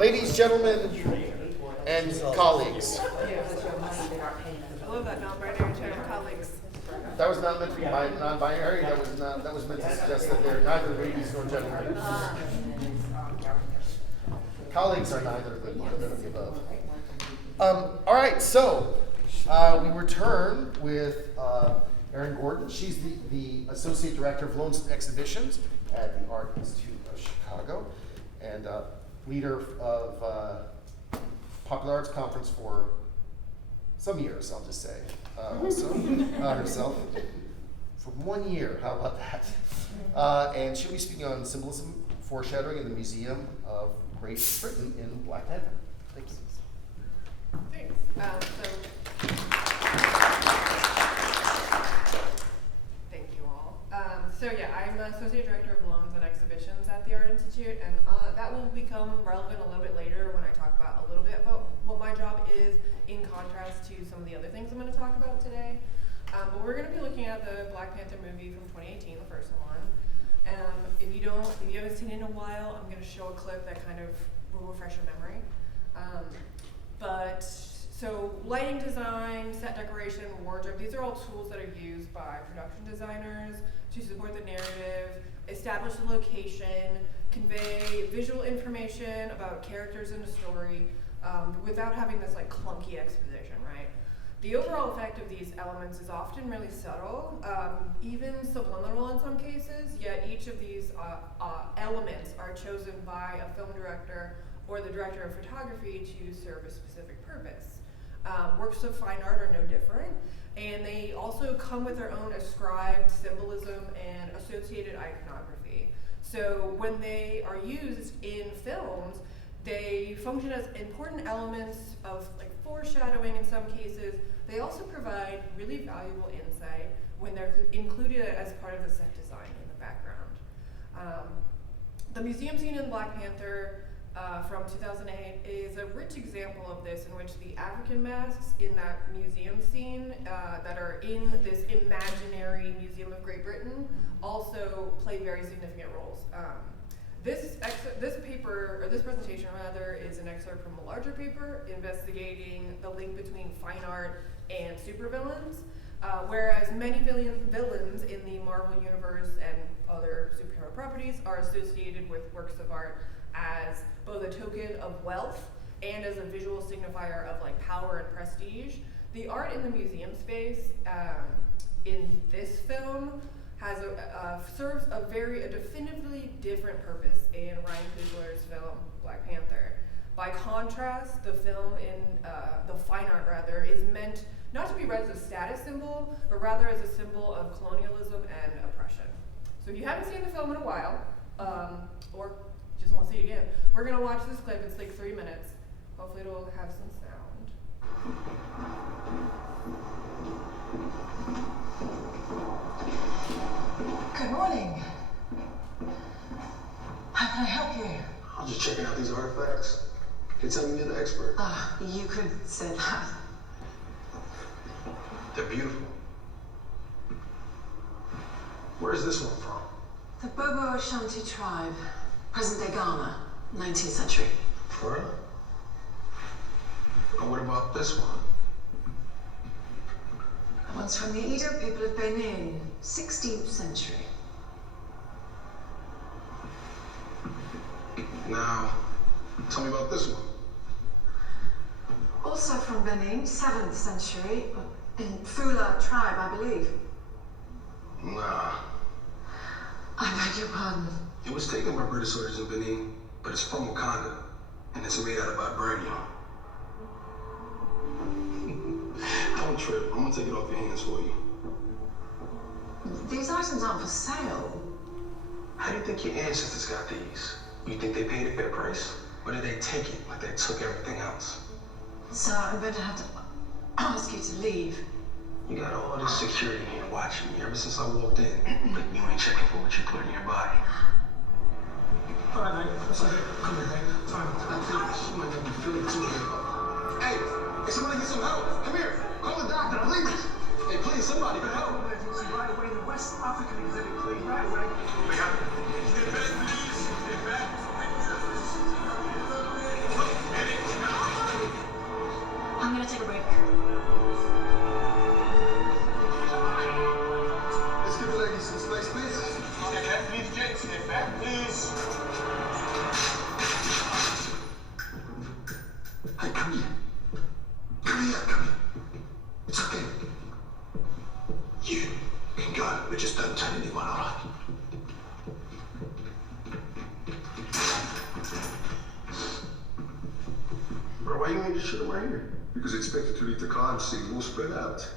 Ladies, gentlemen, and colleagues. I love that non-binary term, colleagues. That was not meant to be non-binary. That was meant to suggest that they're neither ladies nor gentlemen. Colleagues are neither of the above. All right, so we return with Erin Gordon. She's the Associate Director of Loans and Exhibitions at the Art Institute of Chicago and leader of Popular Arts Conference for some years, I'll just say. Also, herself. For 1 year, how about that? And she'll be speaking on symbolism, foreshadowing in the Museum of Great Britain in Black Panther. Thank you. Thanks. Thank you all. I'm Associate Director of Loans and Exhibitions at the Art Institute, and that will become relevant a little bit later when I talk about a little bit about what my job is in contrast to some of the other things I'm going to talk about today. But we're going to be looking at the Black Panther movie from 2018, the first one. If you haven't seen it in a while, I'm going to show a clip that kind of will refresh your memory. So lighting design, set decoration, wardrobe, these are all tools that are used by production designers to support the narrative, establish the location, convey visual information about characters in the story, without having this like clunky exposition, right? The overall effect of these elements is often really subtle, even subliminal in some cases, yet each of these elements are chosen by a film director or the director of photography to serve a specific purpose. Works of fine art are no different, and they also come with their own ascribed symbolism and associated iconography. So when they are used in films, they function as important elements of like foreshadowing in some cases. They also provide really valuable insight when they're included as part of the set design in the background. The museum scene in Black Panther from 2008 is a rich example of this, in which the African masks in that museum scene that are in this imaginary Museum of Great Britain also play very significant roles. This presentation rather, is an excerpt from a larger paper investigating the link between fine art and supervillains, whereas many villains in the Marvel universe and other superhero properties are associated with works of art as both a token of wealth and as a visual signifier of like power and prestige. The art in the museum space in this film has serves a definitively different purpose in Ryan Coogler's film Black Panther. By contrast, the film the fine art rather, is meant not to be read as a status symbol, but rather as a symbol of colonialism and oppression. So if you haven't seen the film in a while, or just want to see it again, we're going to watch this clip. It's like 3 minutes. Hopefully it'll have some sound. Good morning. How can I help you? I'm just checking out these artifacts. You tell me you're the expert. You could say that. They're beautiful. Where's this one from? The Bobo Ashanti tribe, present-day Ghana, 19th century. For real? And what about this one? That one's from the Edo people of Benin, 16th century. Now, tell me about this one. Also from Benin, 7th century, in Fula tribe, I believe. Nah. I beg your pardon. It was taken by British soldiers in Benin, but it's from Wakanda, and it's made out of vibranium. Don't trip. I'm gonna take it off your hands for you. These items aren't for sale. How do you think your ancestors got these? You think they paid a fair price? Or did they take it like they took everything else? So I'm going to have to ask you to leave. You got all this security here watching me ever since I walked in, but you ain't checking for what you put in your body. All right, mate. That's it. Come here, mate. Time. You might not be feeling too good. Hey, somebody get some help. Come here. Call the doctor, please. Hey, please, somebody can help. Emergency right away in the West African exhibit, please, right away. We got it. Stay back, please. Stay back. Bro, why you ain't just shit right here? Because expected to lead the crime scene more spread out.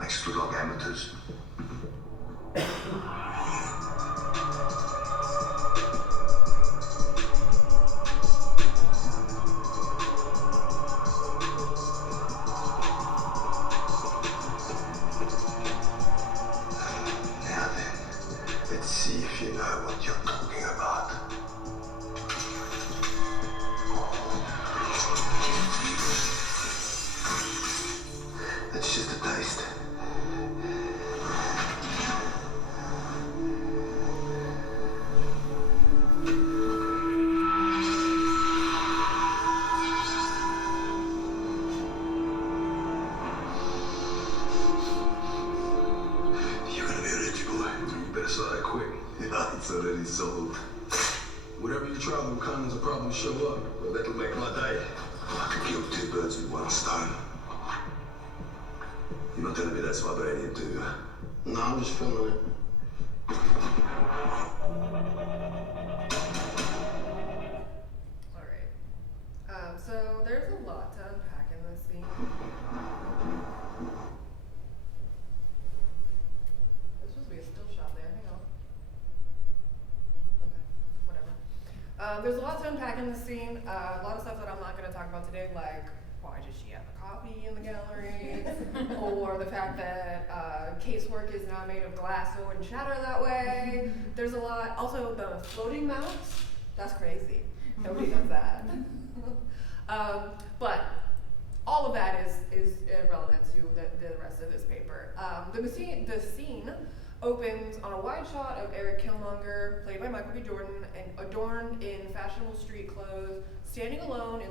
I just look like amateurs. Now then, let's see if you know what you're talking about. That's just a taste. You're gonna be rich, boy. You better sell that quick. Yeah, it's already sold. Whatever you try, the condoms will probably show up. Well, that'll make my day. I could kill two birds with one stone. You're not telling me that's vibranium too? No, I'm just feeling it. Alright. So there's a lot to unpack in this scene. There's supposed to be a still shot there. Hang on. Okay, whatever. There's a lot to unpack in this scene. A lot of stuff that I'm not going to talk about today, like why does she have a copy in the gallery, or the fact that casework is now made of glass so it wouldn't shatter that way. There's a lot. Also, the floating mounts. That's crazy. Nobody does that. But all of that is irrelevant to the rest of this paper. The scene opens on a wide shot of Eric Kilmonger, played by Michael B. Jordan, and adorned in fashionable street clothes, standing alone in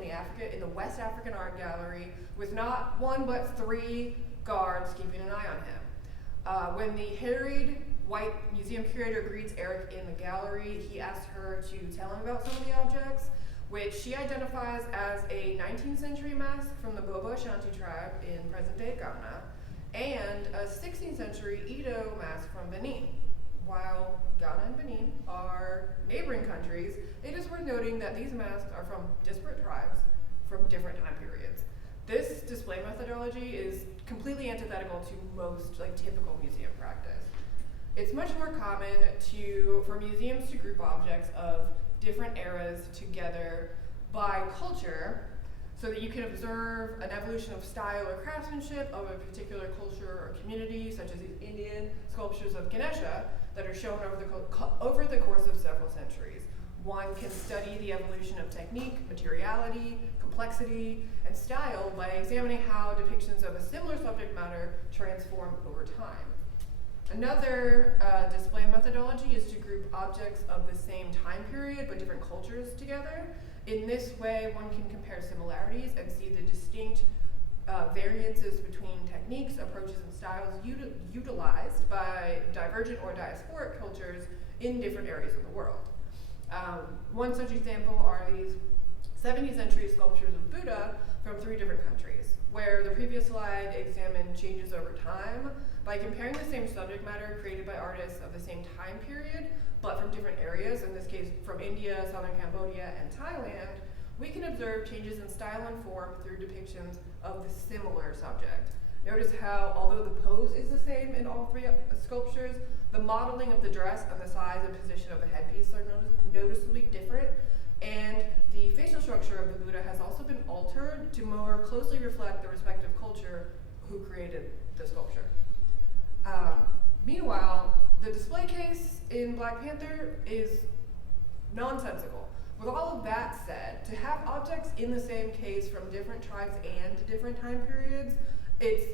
the West African Art Gallery with not one but three guards keeping an eye on him. When the harried white museum curator greets Eric in the gallery, he asks her to tell him about some of the objects, which she identifies as a 19th century mask from the Bobo Ashanti tribe in present-day Ghana, and a 16th century Edo mask from Benin. While Ghana and Benin are neighboring countries, it is worth noting that these masks are from disparate tribes from different time periods. This display methodology is completely antithetical to most typical museum practice. It's much more common for museums to group objects of different eras together by culture, so that you can observe an evolution of style or craftsmanship of a particular culture or community, such as these Indian sculptures of Ganesha that are shown over the course of several centuries. One can study the evolution of technique, materiality, complexity, and style by examining how depictions of a similar subject matter transform over time. Another display methodology is to group objects of the same time period but different cultures together. In this way, one can compare similarities and see the distinct variances between techniques, approaches, and styles utilized by divergent or diasporic cultures in different areas of the world. One such example are these 17th century sculptures of Buddha from 3 different countries, where the previous slide examined changes over time. By comparing the same subject matter created by artists of the same time period, but from different areas, in this case from India, southern Cambodia, and Thailand, we can observe changes in style and form through depictions of the similar subject. Notice how, although the pose is the same in all 3 sculptures, the modeling of the dress and the size and position of the headpiece are noticeably different, and the facial structure of the Buddha has also been altered to more closely reflect the respective culture who created the sculpture. Meanwhile, the display case in Black Panther is nonsensical. With all of that said, to have objects in the same case from different tribes and different time periods, it's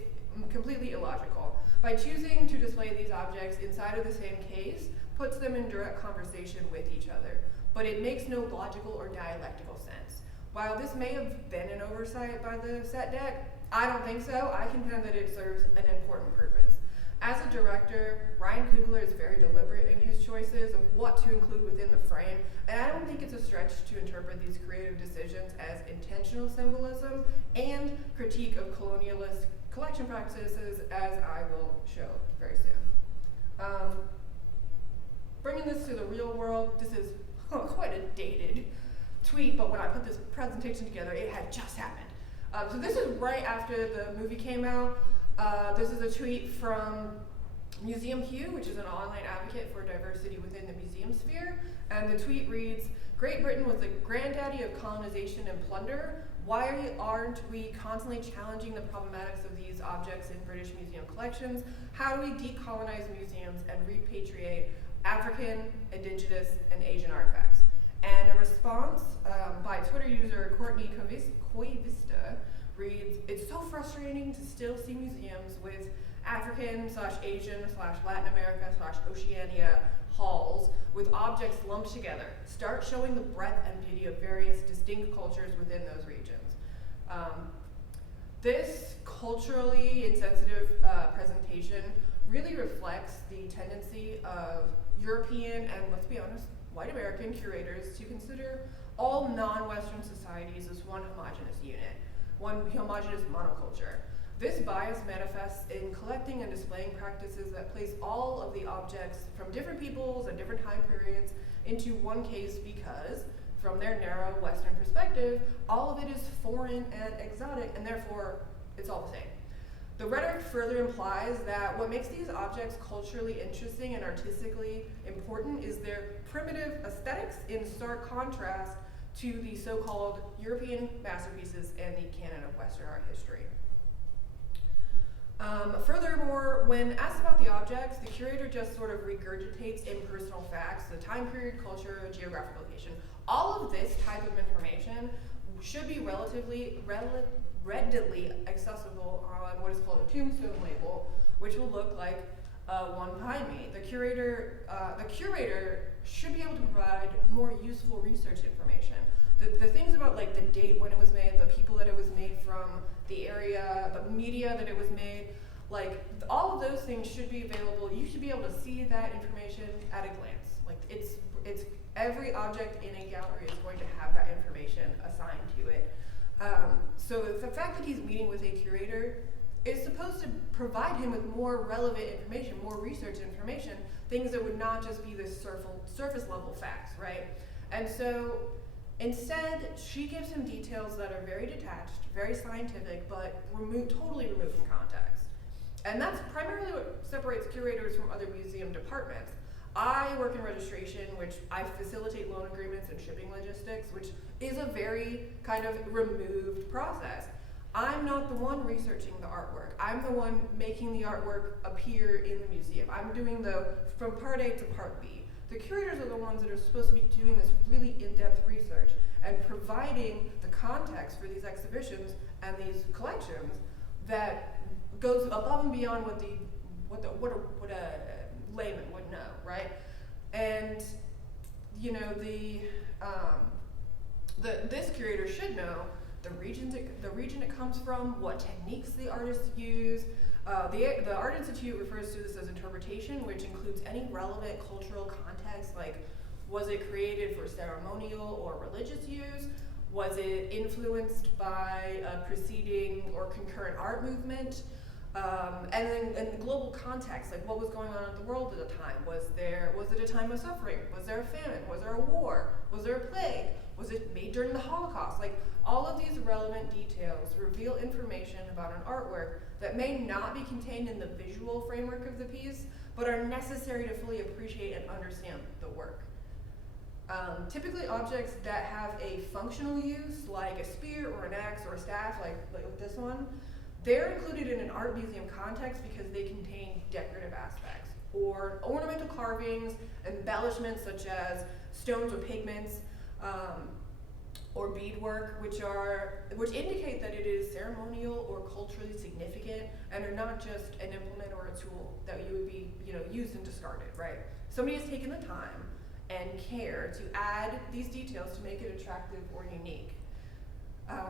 completely illogical. By choosing to display these objects inside of the same case puts them in direct conversation with each other, but it makes no logical or dialectical sense. While this may have been an oversight by the set deck, I don't think so. I contend that it serves an important purpose. As a director, Ryan Coogler is very deliberate in his choices of what to include within the frame, and I don't think it's a stretch to interpret these creative decisions as intentional symbolism and critique of colonialist collection practices, as I will show very soon. Bringing this to the real world, this is quite a dated tweet, but when I put this presentation together, it had just happened. So this is right after the movie came out. This is a tweet from Museum Hue, which is an online advocate for diversity within the museum sphere. And the tweet reads, "Great Britain was the granddaddy of colonization and plunder. Why aren't we constantly challenging the problematics of these objects in British museum collections? How do we decolonize museums and repatriate African, Indigenous, and Asian artifacts?" And a response by Twitter user Courtney Coivista reads, "It's so frustrating to still see museums with African/Asian/Latin America/Oceania halls with objects lumped together. Start showing the breadth and beauty of various distinct cultures within those regions." This culturally insensitive presentation really reflects the tendency of European and, let's be honest, white American curators to consider all non-Western societies as one homogeneous unit, one homogeneous monoculture. This bias manifests in collecting and displaying practices that place all of the objects from different peoples and different time periods into one case because, from their narrow Western perspective, all of it is foreign and exotic, and therefore it's all the same. The rhetoric further implies that what makes these objects culturally interesting and artistically important is their primitive aesthetics in stark contrast to the so-called European masterpieces and the canon of Western art history. Furthermore, when asked about the objects, the curator just sort of regurgitates impersonal facts, the time period, culture, geographic location. All of this type of information should be readily accessible on what is called a tombstone label, which will look like one behind me. The curator should be able to provide more useful research information. The things about like the date when it was made, the people that it was made from, the area, the media that it was made, like all of those things should be available. You should be able to see that information at a glance. Like it's every object in a gallery is going to have that information assigned to it. So the fact that he's meeting with a curator is supposed to provide him with more relevant information, more research information, things that would not just be the surface level facts, right? And so instead, she gives him details that are very detached, very scientific, but totally removed from context. And that's primarily what separates curators from other museum departments. I work in registration, which I facilitate loan agreements and shipping logistics, which is a very kind of removed process. I'm not the one researching the artwork. I'm the one making the artwork appear in the museum. I'm doing from part A to part B. The curators are the ones that are supposed to be doing this really in-depth research and providing the context for these exhibitions and these collections that goes above and beyond what a layman would know, right? And you know this curator should know the region it comes from, what techniques the artists use. The Art Institute refers to this as interpretation, which includes any relevant cultural context, like was it created for ceremonial or religious use? Was it influenced by a preceding or concurrent art movement? And then in the global context, like what was going on in the world at the time? Was it a time of suffering? Was there a famine? Was there a war? Was there a plague? Was it made during the Holocaust? Like all of these relevant details reveal information about an artwork that may not be contained in the visual framework of the piece, but are necessary to fully appreciate and understand the work. Typically objects that have a functional use, like a spear or an axe or a staff, like with this one, they're included in an art museum context because they contain decorative aspects, or ornamental carvings, embellishments such as stones or pigments, or beadwork, which indicate that it is ceremonial or culturally significant and are not just an implement or a tool that you would be, used and discarded, right? Somebody has taken the time and care to add these details to make it attractive or unique.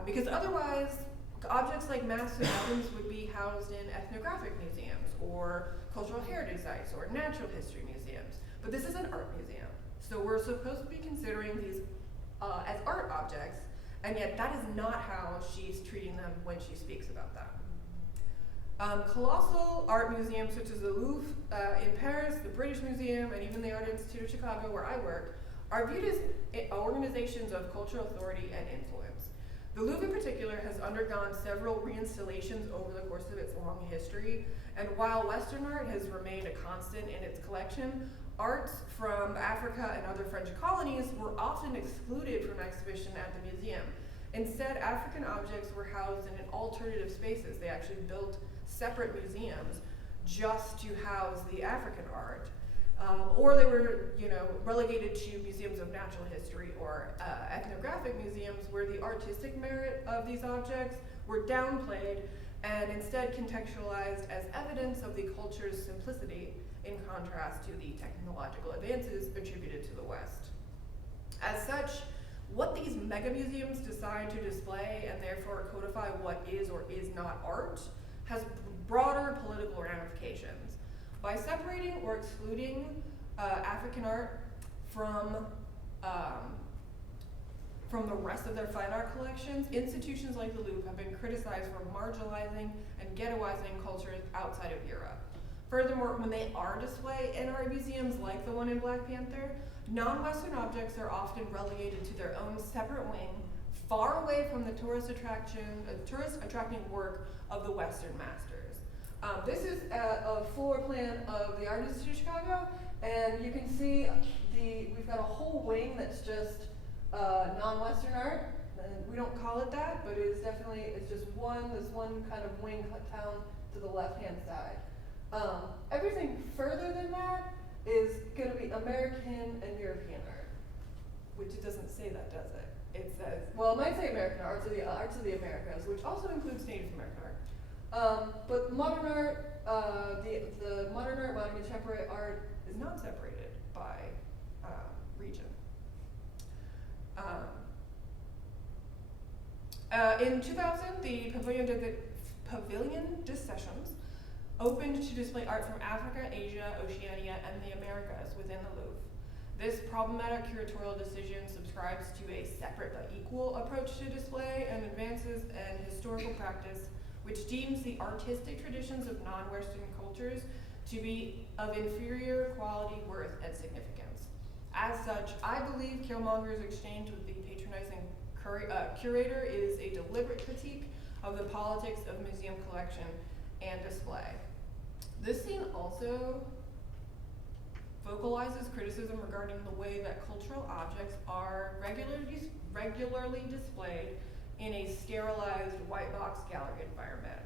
Because otherwise, objects like mass weapons would be housed in ethnographic museums or cultural heritage sites or natural history museums. But this is an art museum, so we're supposed to be considering these as art objects, and yet that is not how she's treating them when she speaks about them. Colossal art museums such as the Louvre in Paris, the British Museum, and even the Art Institute of Chicago, where I work, are viewed as organizations of cultural authority and influence. The Louvre in particular has undergone several reinstallations over the course of its long history, and while Western art has remained a constant in its collection, arts from Africa and other French colonies were often excluded from exhibition at the museum. Instead, African objects were housed in alternative spaces. They actually built separate museums just to house the African art. Or they were, relegated to museums of natural history or ethnographic museums where the artistic merit of these objects were downplayed and instead contextualized as evidence of the culture's simplicity in contrast to the technological advances attributed to the West. As such, what these mega museums decide to display and therefore codify what is or is not art has broader political ramifications. By separating or excluding African art from the rest of their fine art collections, institutions like the Louvre have been criticized for marginalizing and ghettoizing cultures outside of Europe. Furthermore, when they are displayed in art museums like the one in Black Panther, non-Western objects are often relegated to their own separate wing, far away from the tourist attracting work of the Western masters. This is a floor plan of the Art Institute of Chicago, and you can see we've got a whole wing that's just non-Western art. And we don't call it that, but it's just this one kind of wing town to the left-hand side. Everything further than that is going to be American and European art, which it doesn't say that, does it? It says, well, it might say American arts of the Americas, which also includes Native American art. But modern art, the modern art, modern contemporary art is not separated by region. In 2000, the Pavilion des Sessions opened to display art from Africa, Asia, Oceania, and the Americas within the Louvre. This problematic curatorial decision subscribes to a separate but equal approach to display and advances in historical practice, which deems the artistic traditions of non-Western cultures to be of inferior quality, worth, and significance. As such, I believe Kilmonger's exchange with the patronizing curator is a deliberate critique of the politics of museum collection and display. This scene also vocalizes criticism regarding the way that cultural objects are regularly displayed in a sterilized white box gallery environment.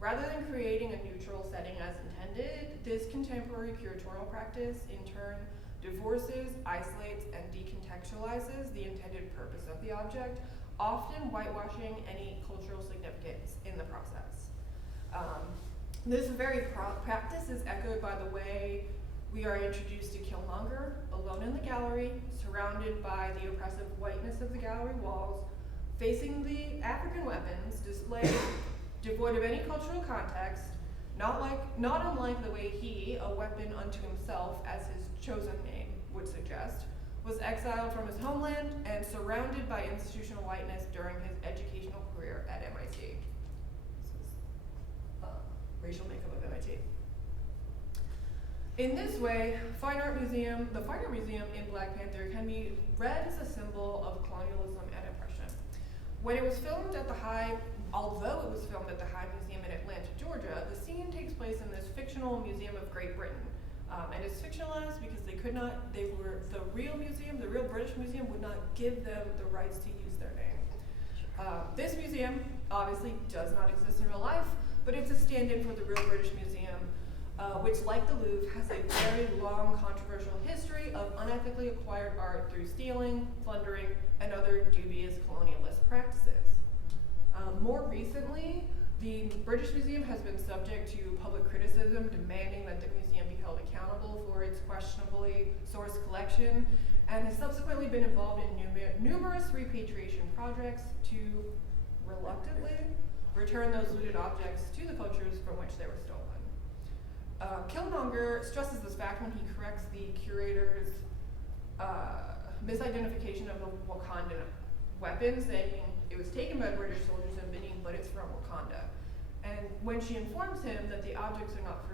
Rather than creating a neutral setting as intended, this contemporary curatorial practice in turn divorces, isolates, and decontextualizes the intended purpose of the object, often whitewashing any cultural significance in the process. This very practice is echoed by the way we are introduced to Kilmonger, alone in the gallery, surrounded by the oppressive whiteness of the gallery walls, facing the African weapons displayed devoid of any cultural context, not unlike the way he, a weapon unto himself, as his chosen name would suggest, was exiled from his homeland and surrounded by institutional whiteness during his educational career at MIT. This is racial makeup of MIT. In this way, the Fine Art Museum in Black Panther can be read as a symbol of colonialism and oppression. Although it was filmed at the High Museum in Atlanta, Georgia, the scene takes place in this fictional museum of Great Britain. And it's fictionalized because the real British Museum would not give them the rights to use their name. This museum obviously does not exist in real life, but it's a stand-in for the real British Museum, which, like the Louvre, has a very long controversial history of unethically acquired art through stealing, plundering, and other dubious colonialist practices. More recently, the British Museum has been subject to public criticism demanding that the museum be held accountable for its questionably sourced collection, and has subsequently been involved in numerous repatriation projects to reluctantly return those looted objects to the cultures from which they were stolen. Kilmonger stresses this fact when he corrects the curator's misidentification of the Wakandan weapon, saying it was taken by British soldiers in Benin, but it's from Wakanda. And when she informs him that the objects are not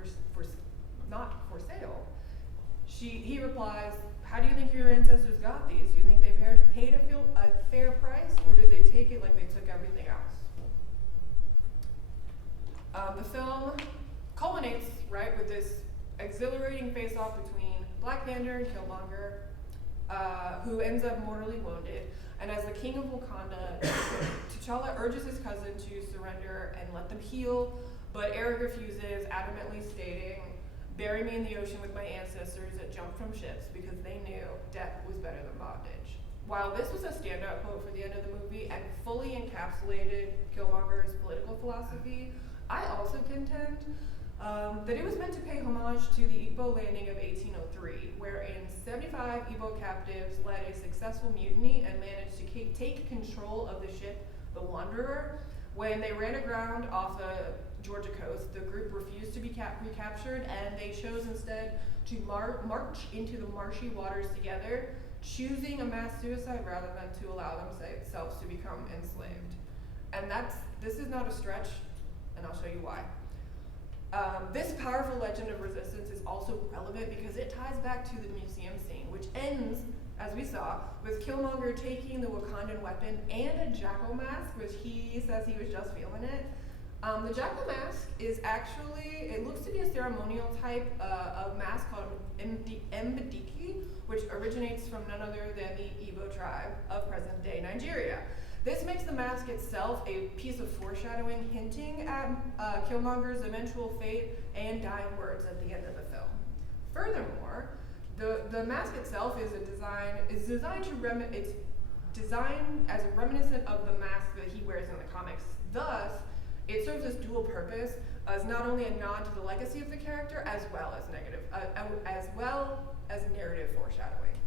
for sale, he replies, how do you think your ancestors got these? Do you think they paid a fair price, or did they take it like they took everything else? The film culminates, right, with this exhilarating face-off between Black Panther and Kilmonger, who ends up mortally wounded. And as the king of Wakanda, T'Challa urges his cousin to surrender and let them heal, but Eric refuses, adamantly stating, "Bury me in the ocean with my ancestors that jumped from ships because they knew death was better than bondage." While this was a standout quote for the end of the movie and fully encapsulated Killmonger's political philosophy, I also contend that it was meant to pay homage to the Igbo landing of 1803, wherein 75 Igbo captives led a successful mutiny and managed to take control of the ship, the Wanderer. When they ran aground off the Georgia coast, the group refused to be recaptured, and they chose instead to march into the marshy waters together, choosing a mass suicide rather than to allow themselves to become enslaved. And this is not a stretch, and I'll show you why. This powerful legend of resistance is also relevant because it ties back to the museum scene, which ends, as we saw, with Kilmonger taking the Wakandan weapon and a jackal mask, which he says he was just feeling it. The jackal mask is actually, it looks to be a ceremonial type of mask called Mbediki, which originates from none other than the Igbo tribe of present-day Nigeria. This makes the mask itself a piece of foreshadowing, hinting at Kilmonger's eventual fate and dying words at the end of the film. Furthermore, the mask itself is designed as a reminiscent of the mask that he wears in the comics. Thus, it serves this dual purpose as not only a nod to the legacy of the character, as well as narrative foreshadowing.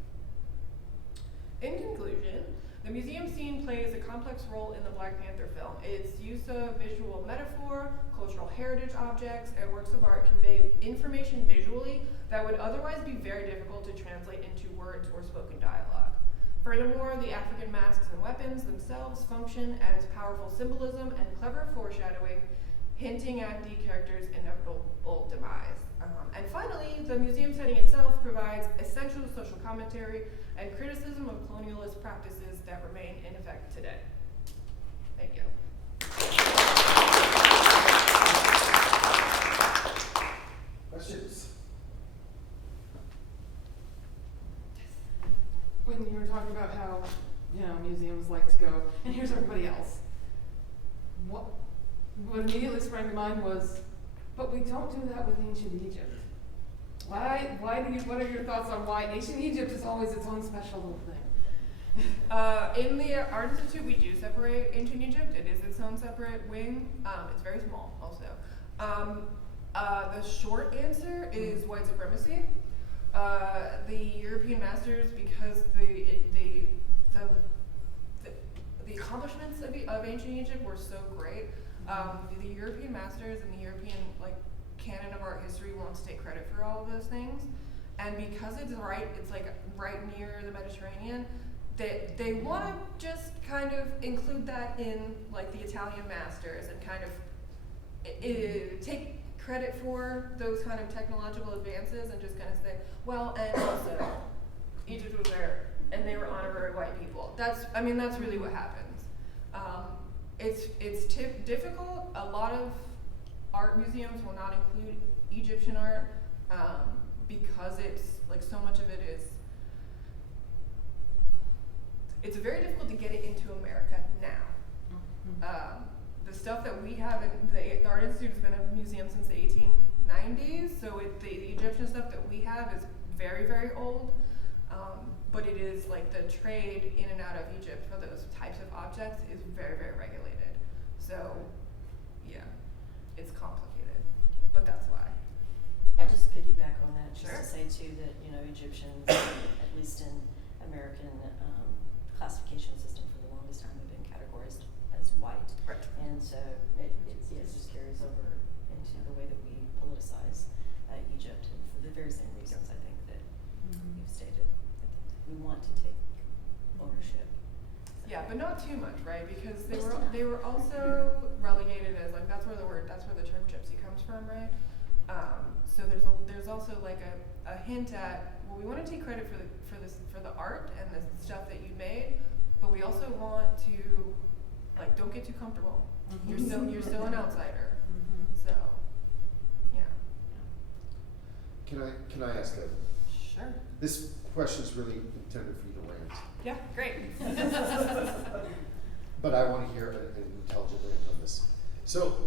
In conclusion, the museum scene plays a complex role in the Black Panther film. Its use of visual metaphor, cultural heritage objects, and works of art convey information visually that would otherwise be very difficult to translate into words or spoken dialogue. Furthermore, the African masks and weapons themselves function as powerful symbolism and clever foreshadowing, hinting at the character's inevitable demise. And finally, the museum setting itself provides essential social commentary and criticism of colonialist practices that remain in effect today. Thank you. Questions? When you were talking about how, museums like to go, and here's everybody else. What immediately sprang to mind was, but we don't do that with ancient Egypt. What are your thoughts on why ancient Egypt is always its own special little thing? In the Art Institute, we do separate ancient Egypt. It is its own separate wing. It's very small, also. The short answer is white supremacy. The European masters, because the accomplishments of ancient Egypt were so great, the European masters and the European canon of art history wants to take credit for all of those things, and because it's right near the Mediterranean, they want to just kind of include that in the Italian masters and kind of take credit for those kind of technological advances and just kind of say, well, and also Egypt was there and they were honorary white people. That's really what happens. It's difficult. A lot of art museums will not include Egyptian art because so much of it is. It's very difficult to get it into America now. The stuff that we have in the Art Institute has been a museum since the 1890s, so the Egyptian stuff that we have is very, very old. But it is the trade in and out of Egypt for those types of objects is very, very regulated. So, yeah, it's complicated, but that's why. I'll just piggyback on that, just Sure. to say too that Egyptians, at least in American classification system, for the longest time have been categorized as white, Right. and so it just carries over into the way that we politicize Egypt, and for the very same reasons I think that you've stated. We want to take ownership. Yeah, but not too much, right? Because they Just were enough. they were also relegated as that's where the term gypsy comes from, right? So there's also like a hint at, well, we want to take credit for the art and the stuff that you made, but we also want to, like, don't get too comfortable. Mhm. You're still an outsider. Mhm. So, yeah. Can I ask a, Sure. this question is really intended for you to rant, Yeah, great. but I want to hear an intelligent rant on this. So,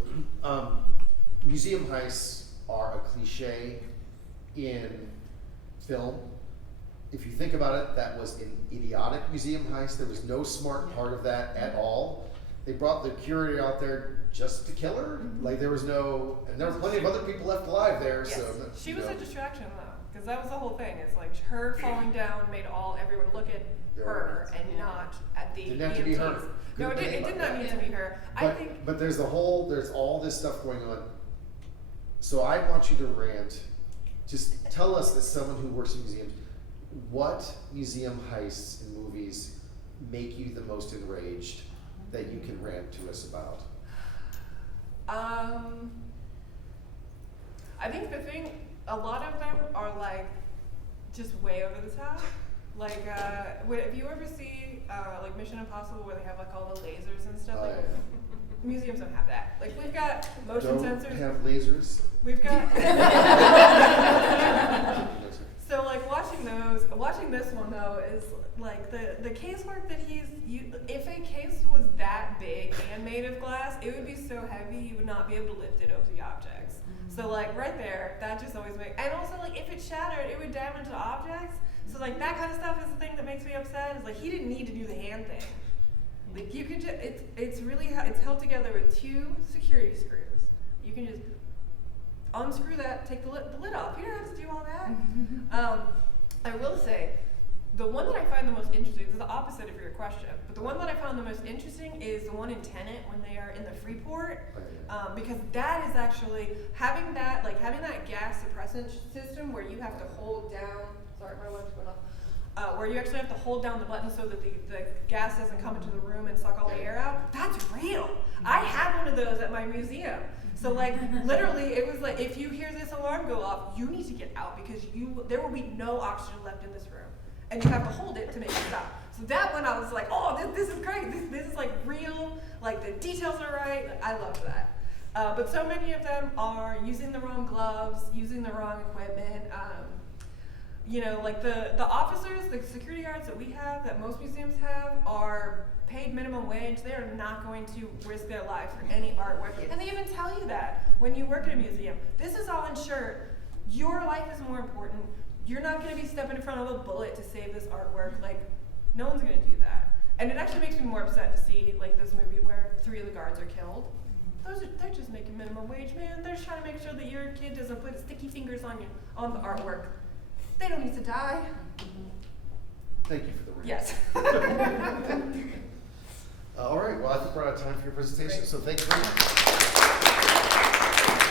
museum heists are a cliche in film. If you think about it, that was an idiotic museum heist. There was no smart part of that at all. They brought the curator out there just to kill her. Like, there was no, and there were plenty of other people left alive there. Yes. So She you was know. a distraction though, because that was the whole thing. It's like her falling down made everyone look at her and Yeah. not at the Didn't have to be her. EMTs. No, Could've it been did not anybody. need to be her. I But, think. but there's all this stuff going on. So I want you to rant. Just tell us, as someone who works in museums, what museum heists in movies make you the most enraged that you can rant to us about? I think a lot of them are like just way over the top. Like, if you ever see like Mission Impossible where they have like all the lasers and stuff, like museums don't have that. Like we've got motion Don't sensors. have lasers. We've got. So like watching this one though is like the casework that if a case was that big and made of glass, it would be so heavy you would not be able to lift it over the objects. So like right there, that just always makes, and also like if it shattered, it would damage the objects. So like that kind of stuff is the thing that makes me upset. Is like he didn't need to do the hand thing. Like you could just, it's held together with 2 security screws. You can just unscrew that, take the lid off. You don't have to do all that. I will say, the one that I find the most interesting, this is the opposite of your question, but the one that I found the most interesting is the one in Tenet when they are in the Freeport, because that is actually having that gas suppressant system where you have to hold down. Sorry, my alarm's going off. Where you actually have to hold down the button so that the gas doesn't come into the room and suck all the air out. That's real. I have one of those at my museum. So like literally it was like, if you hear this alarm go off, you need to get out because there will be no oxygen left in this room. And you have to hold it to make it stop. So that one I was like, oh, this is great. This is like real, like the details are right. Like, I love that. But so many of them are using the wrong gloves, using the wrong equipment. Like the officers, the security guards that we have, that most museums have, are paid minimum wage. They are not going to risk their lives for any artwork. And they even tell you that when you work at a museum. This is all insured. Your life is more important. You're not going to be stepping in front of a bullet to save this artwork. Like, no one's going to do that. And it actually makes me more upset to see like this movie where 3 of the guards are killed. They're just making minimum wage, man. They're just trying to make sure that your kid doesn't put sticky fingers on the artwork. They don't need to die. Thank you for the rant. Yes. All right. Well, I think we're out of time for your presentation. Great. So thank you very much.